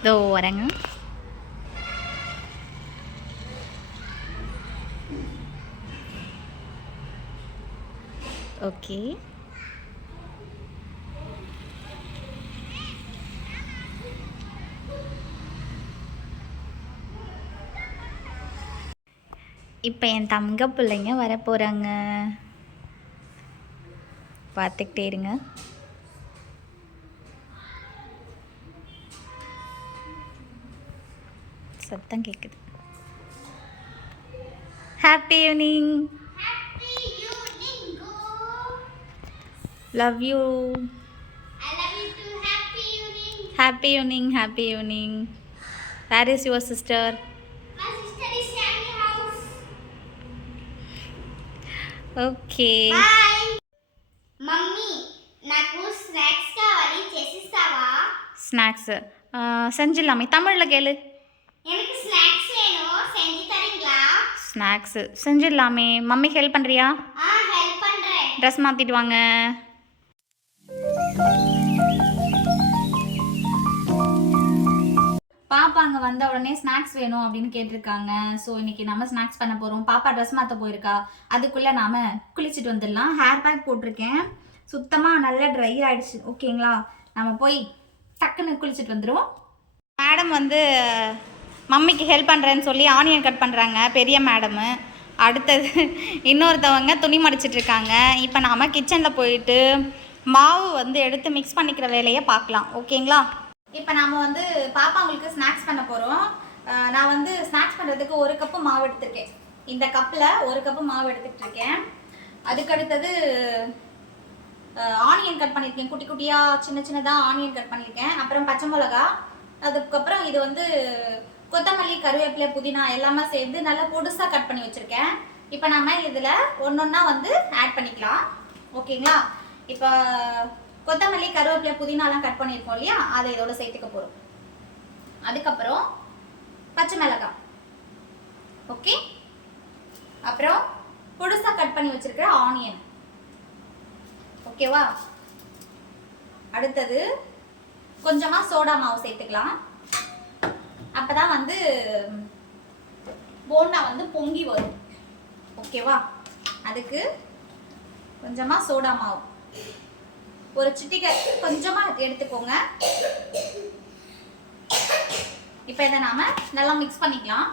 இதோ வரேங்க. ஓகே. இப்போ என் தங்க பிள்ளைங்க வர போகிறாங்க. பார்த்துக்கிட்டே இருங்க. சத்தம் கேட்குது. Happy evening. Love you. Happy evening, happy evening. Where is your sister? My sister is standing house. Okay. Bye. Mummy, నాకు స్నాక్స్ కావాలి చేసిస్తావా? ஸ்நாக்ஸ் செஞ்சிடலாமே. தமிழில் கேளு. எனக்கு ஸ்நாக்ஸ் வேணும், செஞ்சு தரீங்களா? ஸ்நாக்ஸு செஞ்சிடலாமே. மம்மி ஹெல்ப் பண்ணுறியா? ஹெல்ப் பண்ணுறேன். ட்ரெஸ் மாற்றிட்டு வாங்க. பாப்பா அங்கே வந்த உடனே ஸ்நாக்ஸ் வேணும் அப்படின்னு கேட்டிருக்காங்க. ஸோ இன்னைக்கு நம்ம ஸ்நாக்ஸ் பண்ண போகிறோம். பாப்பா ட்ரெஸ் மாற்ற போயிருக்கா. அதுக்குள்ளே நாம் குளிச்சுட்டு வந்துடலாம். ஹேர் பேக் போட்டிருக்கேன். சுத்தமாக நல்லா ட்ரை ஆகிடுச்சு. ஓகேங்களா, நம்ம போய் டக்குன்னு குளிச்சுட்டு வந்துடுவோம். மேடம் வந்து மம்மிக்கு ஹெல்ப் பண்ணுறேன்னு சொல்லி ஆனியன் கட் பண்ணுறாங்க, பெரிய மேடமு. அடுத்தது இன்னொருத்தவங்க துணி மடிச்சிட்ருக்காங்க. இப்போ நாம் கிச்சனில் போயிட்டு மாவு வந்து எடுத்து மிக்ஸ் பண்ணிக்கிற வேலையை பார்க்கலாம். ஓகேங்களா, இப்போ நாம் வந்து பாப்பாங்களுக்கு ஸ்நாக்ஸ் பண்ண போகிறோம். நான் வந்து ஸ்நாக்ஸ் பண்ணுறதுக்கு 1 கப்பு மாவு எடுத்திருக்கேன். இந்த கப்பில் 1 கப்பு மாவு எடுத்துகிட்ருக்கேன். அதுக்கடுத்தது ஆனியன் கட் பண்ணியிருக்கேன். குட்டி குட்டியாக சின்ன சின்னதாக ஆனியன் கட் பண்ணியிருக்கேன். அப்புறம் பச்சை மிளகா, அதுக்கப்புறம் இது வந்து கொத்தமல்லி, கருவேப்பிலை, புதினா எல்லாமே சேர்ந்து நல்லா பொடுசாக கட் பண்ணி வச்சுருக்கேன். இப்போ நம்ம இதில் ஒன்றா வந்து ஆட் பண்ணிக்கலாம். ஓகேங்களா, இப்போ கொத்தமல்லி, கருவேப்பிலை, புதினாலாம் கட் பண்ணியிருக்கோம் இல்லையா, அதை இதோட சேர்த்துக்க போகிறோம். அதுக்கப்புறம் பச்சை மிளகாய். ஓகே, அப்புறம் பொடுசாக கட் பண்ணி வச்சிருக்கிற ஆனியன். ஓகேவா, அடுத்தது கொஞ்சமாக சோடா மாவு சேர்த்துக்கலாம். அப்போதான் வந்து போண்டா வந்து பொங்கி வரும். ஓகேவா, அதுக்கு கொஞ்சமாக சோடா மாவு ஒரு சிட்டிகை கொஞ்சமாக எடுத்துக்கோங்க. இப்போ இதை நாம நல்லா மிக்ஸ் பண்ணிக்கலாம்.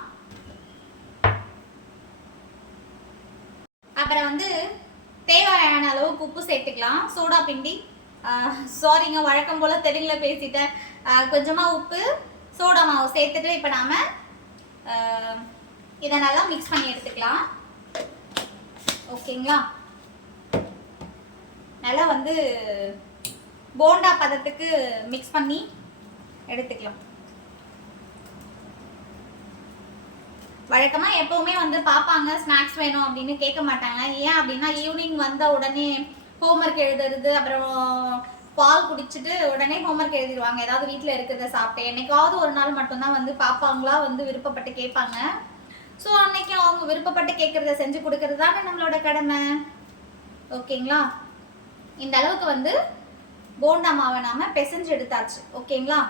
அப்புறம் வந்து தேவையான அளவுக்கு உப்பு சேர்த்துக்கலாம். சோடா பிண்டி, சாரிங்க வழக்கம் போல தெலுங்குல பேசிட்டேன். கொஞ்சமாக உப்பு, சோடா மாவு சேர்த்துட்டு இப்போ நாம இதை நல்லா மிக்ஸ் பண்ணி எடுத்துக்கலாம். ஓகேங்களா, நல்லா வந்து போண்டா பதத்துக்கு மிக்ஸ் பண்ணி எடுத்துக்கலாம். வழக்கமாக எப்போவுமே வந்து பார்ப்பாங்க ஸ்நாக்ஸ் வேணும் அப்படின்னு கேட்க மாட்டாங்க. ஏன் அப்படின்னா ஈவினிங் வந்த உடனே ஹோம்ஒர்க் எழுதுறது, அப்புறம் பால் குடிச்சிட்டு உடனே ஹோம்ஒர்க் எழுதிடுவாங்க. ஏதாவது வீட்டில் இருக்கிறத சாப்பிட்டு என்னைக்காவது ஒரு நாள் மட்டும்தான் வந்து பாப்பாங்களா வந்து விருப்பப்பட்டு கேட்பாங்க. ஸோ அன்னைக்கு அவங்க விருப்பப்பட்டு கேட்குறத செஞ்சு கொடுக்கறது தானே நம்மளோட கடமை. ஓகேங்களா, இந்த அளவுக்கு வந்து போண்டா மாவை நாம பிசைஞ்சு எடுத்தாச்சு. ஓகேங்களா,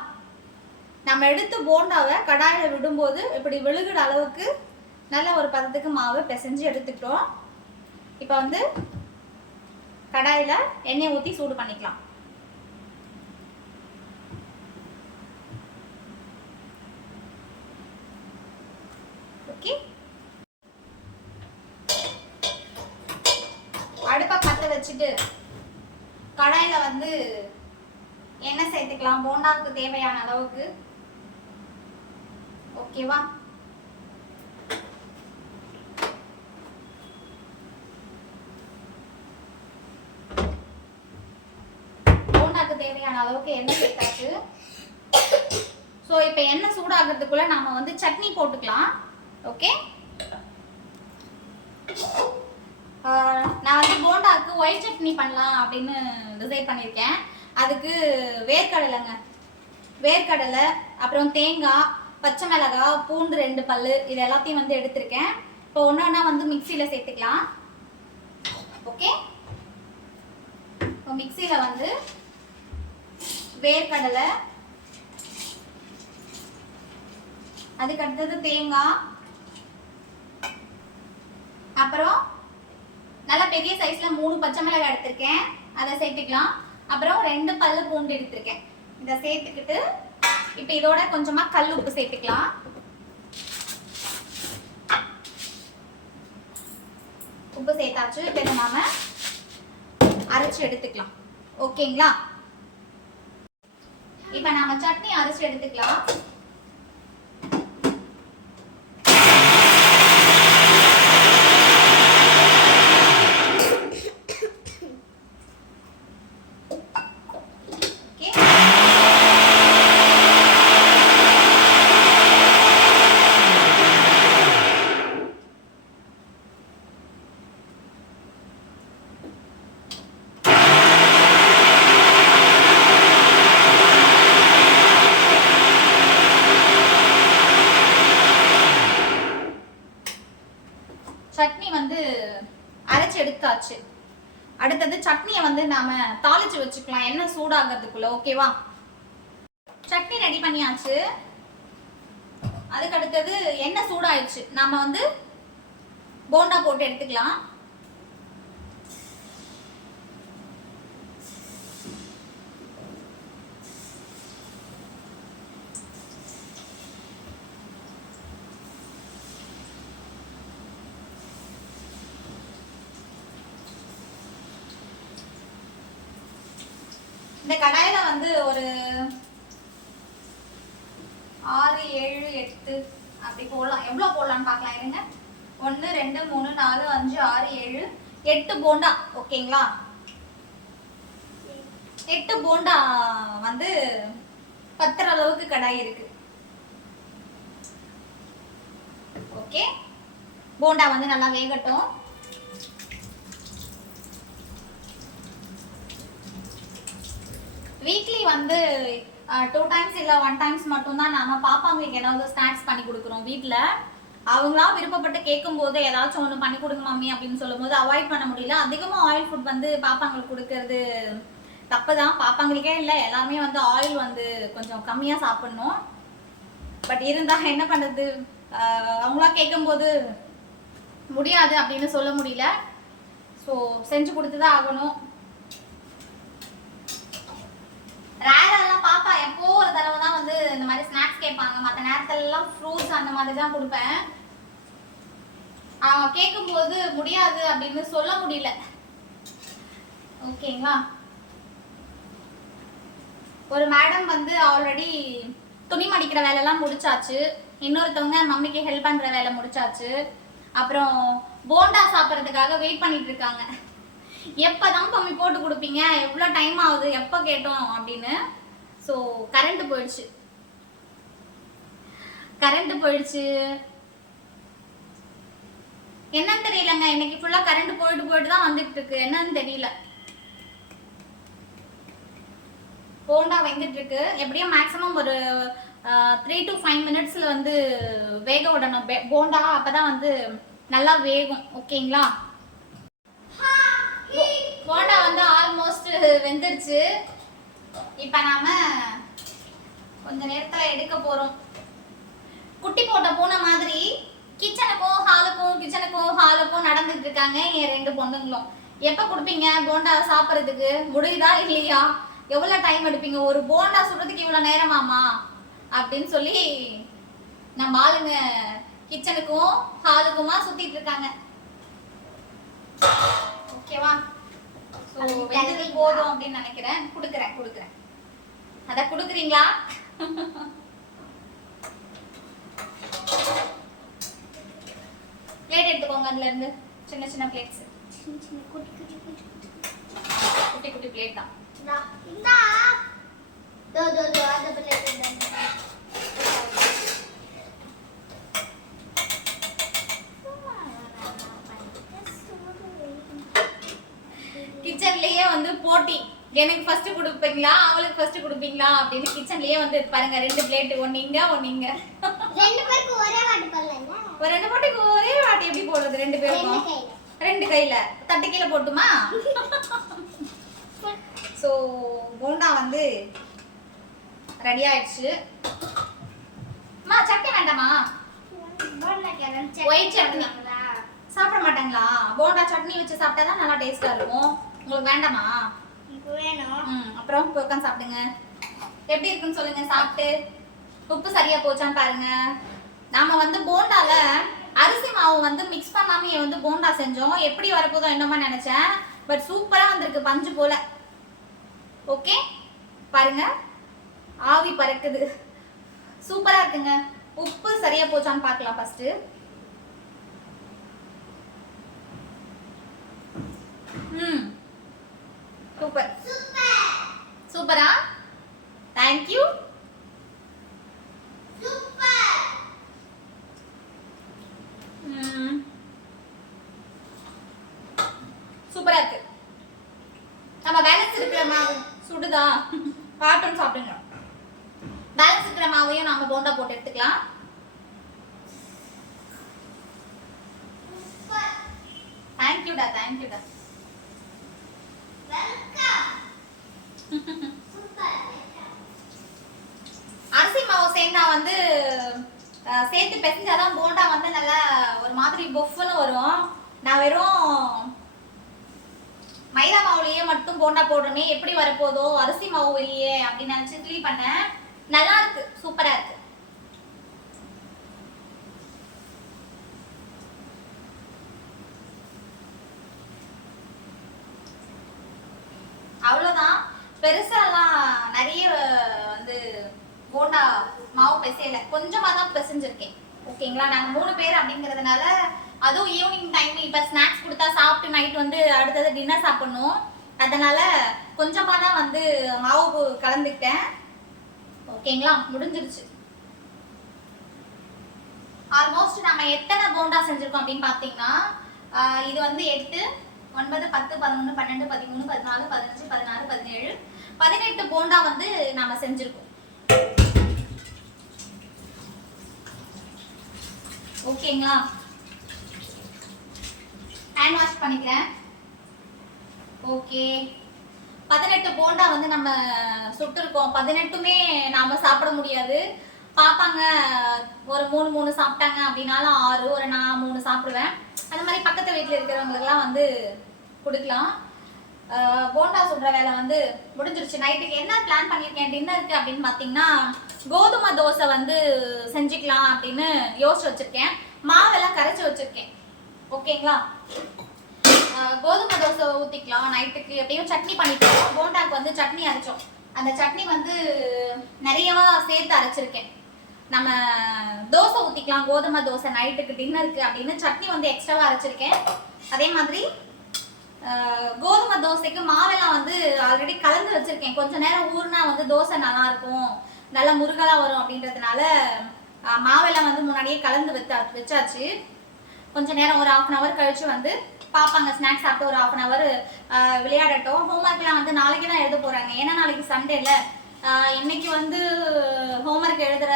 நம்ம எடுத்து போண்டாவை கடாயில விடும்போது இப்படி விழுகிற அளவுக்கு நல்ல ஒரு பதத்துக்கு மாவை பிசைஞ்சு எடுத்துக்கிட்டோம். இப்போ வந்து கடாயில எண்ணெய் ஊற்றி சூடு பண்ணிக்கலாம். ஓகே, அடுப்பை பற்ற வச்சுட்டு கடாயில வந்து எண்ணெய் சேர்த்துக்கலாம் போண்டாவுக்கு தேவையான அளவுக்கு. ஓகேவா, போண்டாக்கு தேவையான அளவுக்கு எண்ணெய் சேர்த்தாச்சு. ஸோ இப்போ எண்ணெய் சூடாகிறதுக்குள்ள நாம வந்து சட்னி போட்டுக்கலாம். ஓகே, நான் வந்து போண்டாக்கு ஒயிட் சட்னி பண்ணலாம் அப்படின்னு டிசைட் பண்ணியிருக்கேன். அதுக்கு வேர்க்கடலைங்க, வேர்க்கடலை, அப்புறம் தேங்காய், பச்சை மிளகாய், பூண்டு 2 பல்லு, இது எல்லாத்தையும் வந்து எடுத்திருக்கேன். இப்போ ஒன்றா வந்து மிக்சியில் சேர்த்துக்கலாம். ஓகே, இப்போ மிக்சியில் வந்து வேர்க்கடலை, அதுக்கு அடுத்தது தேங்காய், அப்புறம் நல்ல பெரிய சைஸ்ல 3 பச்சை மிளகாய் எடுத்திருக்கேன், அதை சேர்த்துக்கலாம். அப்புறம் 2 பல்லு பூண்டு எடுத்திருக்கேன், இதை சேர்த்துக்கிட்டு இப்போ இதோட கொஞ்சமா கல் உப்பு சேர்த்துக்கலாம். உப்பு சேர்த்தாச்சு. இப்போ நாம அரைச்சு எடுத்துக்கலாம். ஓகேங்களா? இப்போ நாம சட்னி அரைச்சு எடுத்துக்கலாம். சட்னி வந்து அரைச்சு எடுத்தாச்சு. அடுத்தது சட்னியை வந்து நாம தாளிச்சு வச்சுக்கலாம் எண்ணெய் சூடாகிறதுக்குள்ள. ஓகேவா? சட்னி ரெடி பண்ணியாச்சு. அதுக்கு அடுத்தது எண்ணெய் சூடாயிடுச்சு, நாம வந்து போண்டா போட்டு எடுத்துக்கலாம். இந்த கடாயில வந்து ஒரு 6 7 8 அப்படி போடலாம். எவ்வளவு போடலாம்னு பார்க்கலாம் இருங்க. 1 2 3 4 5 6 7 8 போண்டா. ஓகேங்களா? 8 போண்டா வந்து பத்துற அளவுக்கு கடாய் இருக்கு. ஓகே, போண்டா வந்து நல்லா வேகட்டும். வீக்லி வந்து 2 டைம்ஸ் இல்லை 1 டைம்ஸ் மட்டும்தான் நாம பாப்பாங்களுக்கு ஏதாவது ஸ்நாக்ஸ் பண்ணி கொடுக்குறோம் வீட்டில். அவங்களா விருப்பப்பட்டு கேட்கும்போது ஏதாச்சும் ஒன்று பண்ணி கொடுங்க மம்மி அப்படின்னு சொல்லும்போது அவாய்ட் பண்ண முடியல. அதிகமாக ஆயில் ஃபுட் வந்து பாப்பாங்களுக்கு கொடுக்கறது தப்பு தான். பாப்பாங்களுக்கே இல்லை, எல்லாமே வந்து ஆயில் வந்து கொஞ்சம் கம்மியாக சாப்பிடணும். பட் இருந்தால் என்ன பண்ணுறது, அவங்களா கேட்கும்போது முடியாது அப்படின்னு சொல்ல முடியல. ஸோ செஞ்சு கொடுத்து தான் ஆகணும். ரேரெல்லாம் பாப்பா எப்போ ஒரு தடவை தான் வந்து இந்த மாதிரி ஸ்நாக்ஸ் கேட்பாங்க. மற்ற நேரத்துலலாம் ஃப்ரூட்ஸ் அந்த மாதிரி தான் கொடுப்பேன். அவங்க கேட்கும்போது முடியாது அப்படின்னு சொல்ல முடியல. ஓகேங்களா? ஒரு மேடம் வந்து ஆல்ரெடி துணி மடிக்கிற வேலையெல்லாம் முடிச்சாச்சு. இன்னொருத்தவங்க மம்மிக்கு ஹெல்ப் பண்ணுற வேலை முடிச்சாச்சு. அப்புறம் போண்டா சாப்பிட்றதுக்காக வெயிட் பண்ணிட்டு இருக்காங்க. எப்போதான் மம்மி போட்டு கொடுப்பீங்க, எவ்வளோ டைம் ஆகுது, எப்போ கேட்டோம் அப்படின்னு. ஸோ கரண்ட் போயிடுச்சு. என்னன்னு தெரியலங்க, இன்னைக்கு ஃபுல்லாக கரண்ட் போயிட்டு தான் வந்துட்டு இருக்கு. என்னன்னு தெரியல. போண்டா வெந்துட்டு இருக்கு. எப்படியும் மேக்ஸிமம் ஒரு 3 to 5 மினிட்ஸ்ல வந்து வேக விடணும் போண்டா. அப்பதான் வந்து நல்லா வேகும். ஓகேங்களா? போண்டா வந்து ஆல்மோஸ்ட் வெந்துருச்சு. இப்ப நாம கொஞ்ச நேரத்துல எடுக்க போறோம். குட்டி போட்ட பூனை மாதிரி கிச்சனுக்கும் ஹாலுக்கும் நடந்துட்டு இருக்காங்க என் 2 பொண்ணுங்களும். எப்ப கொடுப்பீங்க போண்டா சாப்பிட்றதுக்கு, முடியுதா இல்லையா, எவ்வளவு டைம் எடுப்பீங்க, ஒரு போண்டா சுடுறதுக்கு இவ்வளவு நேரமாமா அப்படின்னு சொல்லி நம்ம ஆளுங்க கிச்சனுக்கும் ஹாலுக்குமா சுத்திட்டு இருக்காங்க. ஓகேவா? சோ வெந்தது போதும் அப்படின்னு நினைக்கிறேன். குடுக்குறேன். அத குடுக்குறீங்களா? பிளேட் எடுத்துக்கோங்க. அதுல இருந்து சின்ன பிளேட்ஸ், குட்டி பிளேட் தான். இந்தா தோ அந்த பிளேட் இந்தா. கிச்சன்லயே வந்து போட்டி, எனக்கு ஃபர்ஸ்ட் கொடுப்பீங்களா அவளுக்கு ஃபர்ஸ்ட் கொடுப்பீங்களா அப்படின்னு கிச்சன்லயே வந்து பாருங்க. 2 பிளேட், ஒன்னு இங்க 2 பேருக்கு ஒரே வாட்டி போடலாம்ல. ஒரு 2 போட்டுக்கு ஒரே வாட்டி எப்படி போடுறது? 2 பேருக்கும் 2 கையில தட்டு கீழே போட்டுமா? ஸோ போண்டா வந்து ரெடி ஆயிடுச்சு. சட்டை வேண்டாமா? ஒயிட் சட்னி சாப்பிட மாட்டாங்களா? போண்டா சட்னி வச்சு சாப்பிட்டா தான் நல்லா டேஸ்டா இருக்கும். உங்களுக்கு வேண்டாமா? அப்புறம் போய் உட்காந்து சாப்பிடுங்க. எப்படி இருக்குன்னு சொல்லுங்க சாப்பிட்டு. உப்பு சரியா போச்சான்னு பாருங்க. நாம வந்து போண்டால அரிசி மாவு வந்து மிக்ஸ் பண்ணாம வந்து போண்டா செஞ்சோம். எப்படி வரப்போதோ என்னமா நினைச்சேன். பட் சூப்பரா வந்திருக்கு பஞ்சு போல. ஓகே பாருங்க, ஆவி பறக்குது. சூப்பரா இருக்குங்க. உப்பு சரியா போச்சான்னு பார்க்கலாம் ஃபர்ஸ்ட். சூப்பர் சூப்பரா? Thank you. சூப்பரா இருக்கு. நம்ம பேலன்ஸ் இருக்கிற மாவு சுடுதா பாட்டும் சாப்பிடுங்க. பேலன்ஸ் இருக்கிற மாவையும் நாம போண்டா போட்டு எடுத்துக்கலாம். தேங்க்யூடா தேங்க்யூடா. அரிசி மாவு சேர்ந்தா வந்து சேர்த்து பிசைஞ்சாதான் போண்டா வந்து நல்லா ஒரு மாதிரி பொஃப்னு வரும். நான் வெறும் மைதா மாவுலயே மட்டும் போண்டா போடுறமே எப்படி வரப்போதோ அரிசி மாவு இல்லையே அப்படின்னு நினைச்சு ஃபீல் பண்ணேன். நல்லா இருக்கு, சூப்பரா இருக்கு. அவ்வளவுதான். பெருசாலாம் நிறைய வந்து போண்டா மாவு பிசையல, கொஞ்சமா தான் பிசைஞ்சிருக்கேன். ஓகேங்களா? நாங்க 3 பேர் அப்படிங்கிறதுனால, அதுவும் ஈவினிங் டைம் இப்ப ஸ்நாக்ஸ் கொடுத்தா சாப்பிட்டு நைட் வந்து அடுத்தது டின்னர் சாப்பிடணும். அதனால கொஞ்சமா தான் வந்து மாவு கலந்துக்கிட்டேன். ஓகேங்களா? முடிஞ்சிருச்சு. ஆல்மோஸ்ட் நம்ம எத்தனை போண்டா செஞ்சிருக்கோம் அப்படின்னு பாத்தீங்கன்னா, இது வந்து 8, 9, 10, 11, 12, 13, 14, 15, 16, 17, 18 போண்டா வந்து நாம செஞ்சிருக்கோம். ஓகேங்களா? ஹேண்ட் வாஷ் பண்ணிக்கிறேன். ஓகே, 18 போண்டா வந்து நம்ம சுட்டுருக்கோம். 18மே நாம சாப்பிட முடியாது. பாப்பாங்க ஒரு 3 சாப்பிட்டாங்க அப்படின்னாலும் 6, ஒரு நான் 3 சாப்பிடுவேன். அந்த மாதிரி பக்கத்து வீட்டில் இருக்கிறவங்களுக்குலாம் வந்து கொடுக்கலாம். போண்டா சுடுற வேலை வந்து முடிஞ்சிருச்சு. நைட்டுக்கு என்ன பிளான் பண்ணியிருக்கேன் டின்னருக்கு அப்படின்னு பார்த்தீங்கன்னா, கோதுமை தோசை வந்து செஞ்சுக்கலாம் அப்படின்னு யோசிச்சு வச்சிருக்கேன். மாவெல்லாம் கரைச்சி வச்சிருக்கேன். ஓகேங்களா? கோதுமை தோசை ஊற்றிக்கலாம் நைட்டுக்கு. எப்படியும் சட்னி பண்ணிக்கலாம். போண்டாக்கு வந்து சட்னி அரைச்சோம். அந்த சட்னி வந்து நிறையவா சேர்த்து அரைச்சிருக்கேன். நம்ம தோசை ஊற்றிக்கலாம், கோதுமை தோசை நைட்டுக்கு டின்னருக்கு அப்படின்னு சட்னி வந்து எக்ஸ்ட்ராவாக அரைச்சிருக்கேன். அதே மாதிரி கோதுமை தோசைக்கு மாவெல்லாம் வந்து ஆல்ரெடி கலந்து வச்சிருக்கேன். கொஞ்ச நேரம் ஊறினா வந்து தோசை நல்லா இருக்கும், நல்லா முருகலா வரும் அப்படின்றதுனால மாவெல்லாம் வந்து முன்னாடியே கலந்து வச்சாச்சு. கொஞ்ச நேரம் ஒரு 1/2 hour கழிச்சு வந்து பாப்பாங்க ஸ்நாக்ஸ் சாப்பிட்டு ஒரு 1/2 hour விளையாடட்டும். ஹோம்ஒர்க்லாம் வந்து நாளைக்கு தான் எழுத போறாங்க. ஏன்னா நாளைக்கு சண்டேல. இன்னைக்கு வந்து ஹோம்ஒர்க் எழுதுற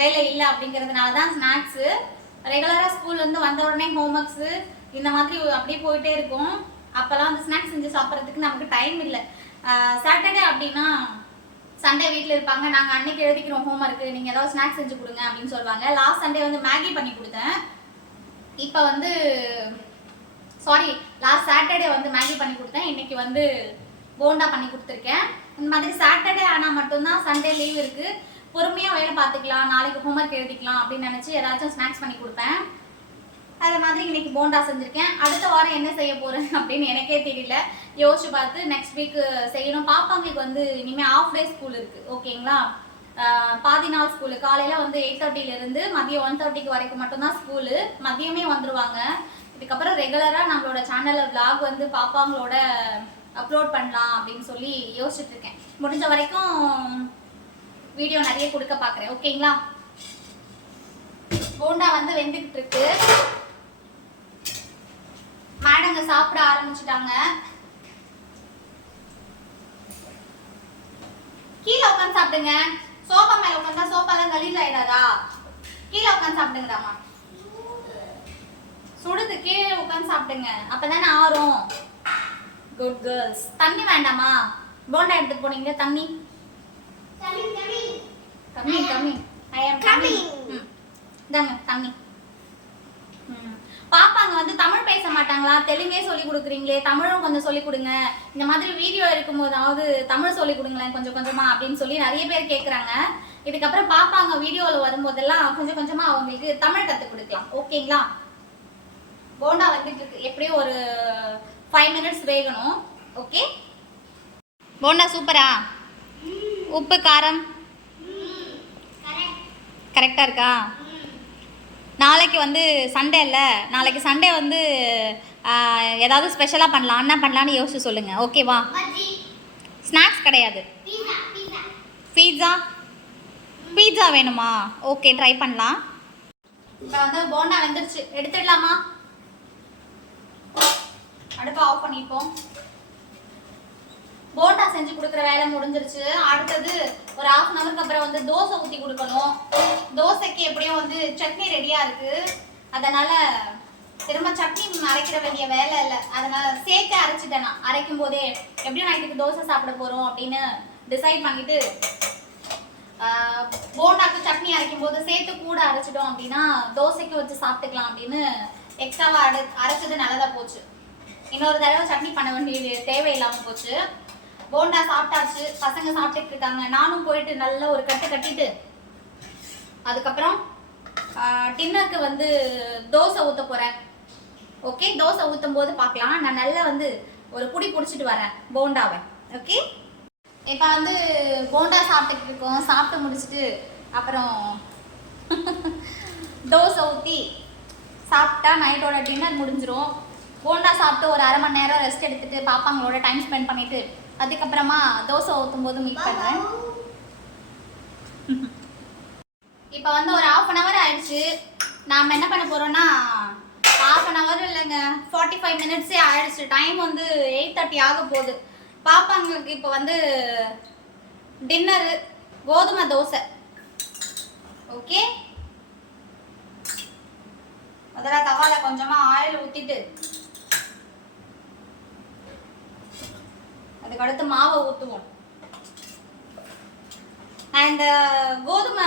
வேலை இல்லை அப்படிங்கிறதுனால தான் ஸ்நாக்ஸு. ரெகுலராக ஸ்கூல்லேருந்து வந்த உடனே ஹோம்ஒர்க்ஸு இந்த மாதிரி அப்படியே போயிட்டே இருக்கும். அப்போல்லாம் வந்து ஸ்நாக்ஸ் செஞ்சு சாப்பிட்றதுக்கு நமக்கு டைம் இல்லை. சாட்டர்டே அப்படின்னா சண்டே வீட்டில் இருப்பாங்க. நாங்கள் அன்னைக்கு எழுதிக்கிறோம் ஹோம்ஒர்க்கு, நீங்கள் ஏதாவது ஸ்நாக்ஸ் செஞ்சு கொடுங்க அப்படின்னு சொல்லுவாங்க. லாஸ்ட் சண்டே வந்து மேகி பண்ணி கொடுத்தேன். இப்போ வந்து லாஸ்ட் சாட்டர்டே வந்து மேகி பண்ணி கொடுத்தேன். இன்னைக்கு வந்து போண்டா பண்ணி கொடுத்துருக்கேன். இந்த மாதிரி சாட்டர்டே ஆனால் மட்டும்தான் சண்டே லீவ் இருக்குது. பொறுமையாக வேலை பார்த்துக்கலாம், நாளைக்கு ஹோம்ஒர்க் எழுதிக்கலாம் அப்படின்னு நினச்சி ஏதாச்சும் ஸ்நாக்ஸ் பண்ணி கொடுப்பேன். அது மாதிரி இன்னைக்கு போண்டா செஞ்சுருக்கேன். அடுத்த வாரம் என்ன செய்ய போகிறேன் அப்படின்னு எனக்கே தெரியல. யோசிச்சு பார்த்து நெக்ஸ்ட் வீக் செய்யணும். பாப்பாங்களுக்கு வந்து இனிமேல் ஆஃப் டே ஸ்கூல் இருக்குது. ஓகேங்களா? பாதி நாள் ஸ்கூலு. காலையில் வந்து 8:30லேருந்து மதியம் 1:30 வரைக்கும் மட்டும்தான் ஸ்கூலு. மதியமே வந்துடுவாங்க. இதுக்கப்புறம் ரெகுலராக நம்மளோட சேனலில் vlog வந்து பாப்பாங்களோட அப்லோட் பண்ணலாம் அப்படின்னு சொல்லி யோசிச்சுட்டு இருக்கேன். முடிஞ்ச வரைக்கும் வீடியோ நிறைய கொடுக்க பார்க்குறேன். ஓகேங்களா? போண்டா வந்து வெந்துக்கிட்டு இருக்கு. மேடங்க சாப்பிட ஆரம்பிச்சுட்டாங்க. கீழே உட்காந்து சாப்பிடுங்க. சோஃபா மேல உட்காந்தா சோஃபாலாம் கலீஜ் ஆயிடாதா? கீழே உட்காந்து சாப்பிடுங்கடாமா. சுடுது, கீழே உட்காந்து சாப்பிடுங்க, அப்பதானே ஆறும். Good girls. தண்ணி வேண்டாமா? போண்டா எடுத்துட்டு போனீங்க. தண்ணி கம்மி கம்மி. ஐ ஆம் கமிங். இந்தாங்க தண்ணி. பாப்பாங்க வந்து தமிழ் பேச மாட்டாங்களா, தெலுங்கே சொல்லி கொடுக்குறீங்களே, தமிழும் கொஞ்சம் சொல்லி கொடுங்க, இந்த மாதிரி வீடியோ இருக்கும்போதாவது தமிழ் சொல்லி கொடுங்களேன் கொஞ்சம் கொஞ்சமா அப்படின்னு சொல்லி நிறைய பேர் கேட்குறாங்க. இதுக்கப்புறம் பாப்பாங்க வீடியோவில் வரும்போதெல்லாம் கொஞ்சம் கொஞ்சமா அவங்களுக்கு தமிழ் கற்றுக் கொடுக்கலாம். ஓகேங்களா? போண்டா வந்துட்டு இருக்கு, எப்படியும் ஒரு 5 minutes வேகணும். ஓகே, போண்டா சூப்பரா? உப்பு காரம் கரெக்டாக இருக்கா? நாளைக்கு வந்து சண்டே இல்லை, நாளைக்கு சண்டே வந்து ஏதாவது ஸ்பெஷலாக பண்ணலாம், என்ன பண்ணலான்னு யோசிச்சு சொல்லுங்கள். ஓகேவா? ஸ்நாக்ஸ் கிடையாது, பீட்சா. பீட்சா வேணுமா? ஓகே, ட்ரை பண்ணலாம். இப்போ வந்து போண்டா வந்துருச்சு, எடுத்துடலாமா? அடுப்பை ஆஃப் பண்ணிப்போம். போண்டா செஞ்சு கொடுக்குற வேலை முடிஞ்சிருச்சு. அடுத்தது ஒரு 1/2 hour அப்புறம் வந்து தோசை ஊற்றி கொடுக்கணும். தோசைக்கு எப்படியும் வந்து சட்னி ரெடியாக இருக்குது, அதனால் திரும்ப சட்னி அரைக்கிற வேண்டிய வேலை இல்லை. அதனால் சேர்த்து அரைச்சிட்டேன். நான் அரைக்கும் போதே எப்படியும் நைட்டுக்கு தோசை சாப்பிட போகிறோம் அப்படின்னு டிசைட் பண்ணிவிட்டு போண்டாக்கு சட்னி அரைக்கும் போது சேர்த்து கூட அரைச்சிட்டோம் அப்படின்னா தோசைக்கு வச்சு சாப்பிட்டுக்கலாம் அப்படின்னு எக்ஸ்ட்ராவாக அரைச்சது நல்லதாக போச்சு. இன்னொரு தடவை சட்னி பண்ண வேண்டியது தேவையில்லாமல் போச்சு. போண்டா சாப்பிட்டாச்சு, பசங்க சாப்பிட்டுட்டு இருக்காங்க. நானும் போயிட்டு நல்ல ஒரு கட்டு கட்டிட்டு அதுக்கப்புறம் டின்னருக்கு வந்து தோசை ஊற்ற போகிறேன். ஓகே, தோசை ஊற்றும் போது பார்க்கலாம். நான் நல்லா வந்து ஒரு புடி பிடிச்சிட்டு வரேன் போண்டாவை. ஓகே, இப்போ வந்து போண்டா சாப்பிட்டுட்டு இருக்கோம். சாப்பிட்டு முடிச்சுட்டு அப்புறம் தோசை ஊற்றி சாப்பிட்டா நைட்டோட டின்னர் முடிஞ்சிடும். போண்டா சாப்பிட்டு ஒரு 1/2 மணி நேரம் ரெஸ்ட் எடுத்துட்டு பாப்பாங்களோட டைம் ஸ்பெண்ட் பண்ணிட்டு அதுக்கப்புறமா தோசை ஊற்றும் போது மீட் பண்ணுறேன். இப்போ வந்து ஒரு 1/2 hour ஆயிடுச்சு. நாம் என்ன பண்ண போகிறோன்னா 1/2 hour இல்லைங்க, 45 minutes ஆயிடுச்சு. டைம் வந்து 8:30 ஆக போகுது. பாப்பாங்களுக்கு இப்போ வந்து டின்னரு கோதுமை தோசை. ஓகே, முதல்ல தவால கொஞ்சமாக ஆயில் ஊற்றிட்டு அதுக்கடுத்து மாவை ஊற்றுவோம். இந்த கோதுமை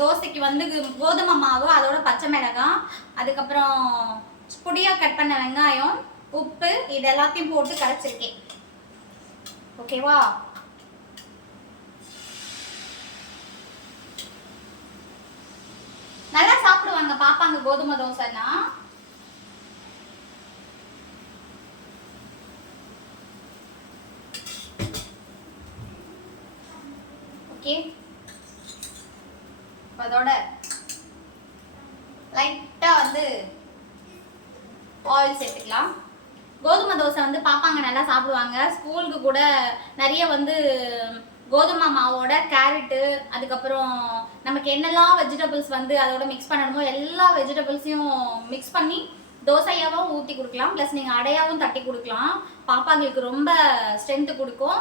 தோசைக்கு வந்து கோதுமை மாவு, அதோட பச்சை மிளகாய், அதுக்கப்புறம் பொடியாக கட் பண்ண வெங்காயம், உப்பு, இது எல்லாத்தையும் போட்டு கரைச்சிருக்கேன். ஓகேவா? நல்லா சாப்பிடுவாங்க பாப்பாங்க கோதுமை தோசைன்னா. ஓகே, அதோட லைட்டாக வந்து ஆயில் சேர்த்துக்கலாம். கோதுமை தோசை வந்து பாப்பாங்க நல்லா சாப்பிடுவாங்க. ஸ்கூலுக்கு கூட நிறைய வந்து கோதுமை மாவோட கேரட்டு, அதுக்கப்புறம் நமக்கு என்னெல்லாம் வெஜிடபிள்ஸ் வந்து அதோட மிக்ஸ் பண்ணணுமோ எல்லா வெஜிடபிள்ஸையும் மிக்ஸ் பண்ணி தோசையாகவும் ஊற்றி கொடுக்கலாம். ப்ளஸ் நீங்கள் அடையாகவும் தட்டி கொடுக்கலாம். பாப்பாங்களுக்கு ரொம்ப ஸ்ட்ரென்த்து கொடுக்கும்.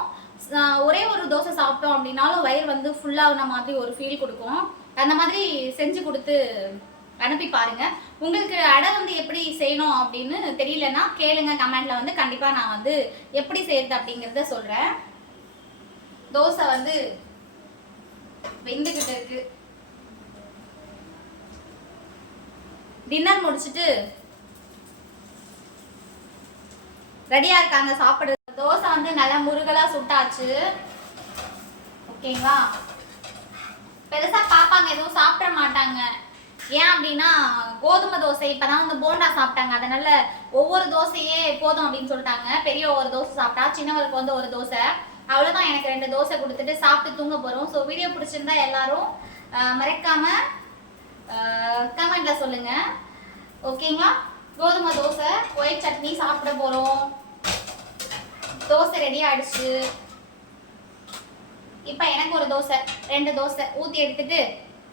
ஒரே ஒரு தோசை சாப்பிட்டோம் அப்படின்னாலும் வயிறு வந்து ஃபுல்லாகுன மாதிரி ஒரு ஃபீல் கொடுக்கும். அந்த மாதிரி செஞ்சு கொடுத்து அனுப்பி பாருங்க. உங்களுக்கு அடை வந்து எப்படி செய்யணும் அப்படின்னு தெரியலன்னா கேளுங்க கமெண்ட்ல, வந்து கண்டிப்பாக நான் வந்து எப்படி செய்யறது அப்படிங்கிறத சொல்கிறேன். தோசை வந்து வெந்துக்கிட்டு இருக்கு. டின்னர் முடிச்சுட்டு ரெடியா இருக்காங்க சாப்பிடுறது. தோசை வந்து நல்லா முருகலா சுட்டாச்சு. ஓகேங்களா? பெருசா பாப்பாங்க எதுவும் சாப்பிட மாட்டாங்க. ஏன் அப்படின்னா கோதுமை தோசை இப்பதான் வந்து போண்டா சாப்பிட்டாங்க, அதனால ஒவ்வொரு தோசையே போதும் அப்படின்னு சொல்லிட்டாங்க. பெரிய ஒரு தோசை சாப்பிட்டா, சின்னவருக்கு வந்து ஒரு தோசை, அவ்வளவுதான். எனக்கு 2 தோசை கொடுத்துட்டு சாப்பிட்டு தூங்க போறோம். ஸோ வீடியோ பிடிச்சிருந்தா எல்லாரும் மறக்காம கமெண்ட்ல சொல்லுங்க. ஓகேங்களா? கோதுமை தோசை, ஒயிட் சட்னி சாப்பிட போறோம். தோசை ரெடி ஆயிடுச்சு. இப்போ எனக்கு ஒரு தோசை, 2 தோசை ஊற்றி எடுத்துட்டு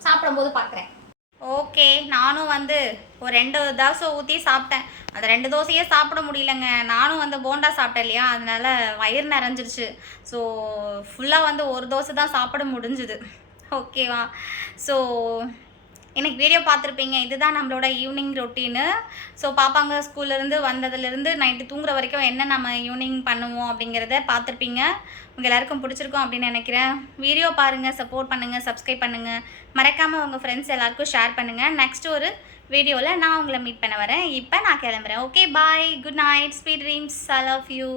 சாப்பிடும்போது பார்க்குறேன். ஓகே, நானும் வந்து ஒரு 2 தோசை ஊற்றி சாப்பிட்டேன். அந்த 2 தோசையே சாப்பிட முடியலங்க. நானும் வந்து போண்டா சாப்பிட்டேன் இல்லையா, அதனால வயிறு நிறைஞ்சிருச்சு. ஸோ ஃபுல்லாக வந்து ஒரு தோசை தான் சாப்பிட முடிஞ்சுது. ஓகேவா? ஸோ இன்னைக்கு வீடியோ பார்த்துருப்பீங்க. இதுதான் நம்மளோட ஈவினிங் ரொட்டீனு. ஸோ பாப்பாங்க ஸ்கூல்லேருந்து வந்ததுலேருந்து நைட்டு தூங்குற வரைக்கும் என்ன நம்ம ஈவினிங் பண்ணுவோம் அப்படிங்கிறத பார்த்துருப்பீங்க. உங்கள் எல்லாருக்கும் பிடிச்சிருக்கும் அப்படின்னு நினைக்கிறேன். வீடியோ பாருங்கள், சப்போர்ட் பண்ணுங்கள், சப்ஸ்கிரைப் பண்ணுங்கள். மறக்காமல் உங்கள் ஃப்ரெண்ட்ஸ் எல்லாருக்கும் ஷேர் பண்ணுங்கள். நெக்ஸ்ட் ஒரு வீடியோவில் நான் உங்களை மீட் பண்ண வரேன். இப்போ நான் கிளம்புறேன். Okay, bye, good night, sweet dreams, I love you.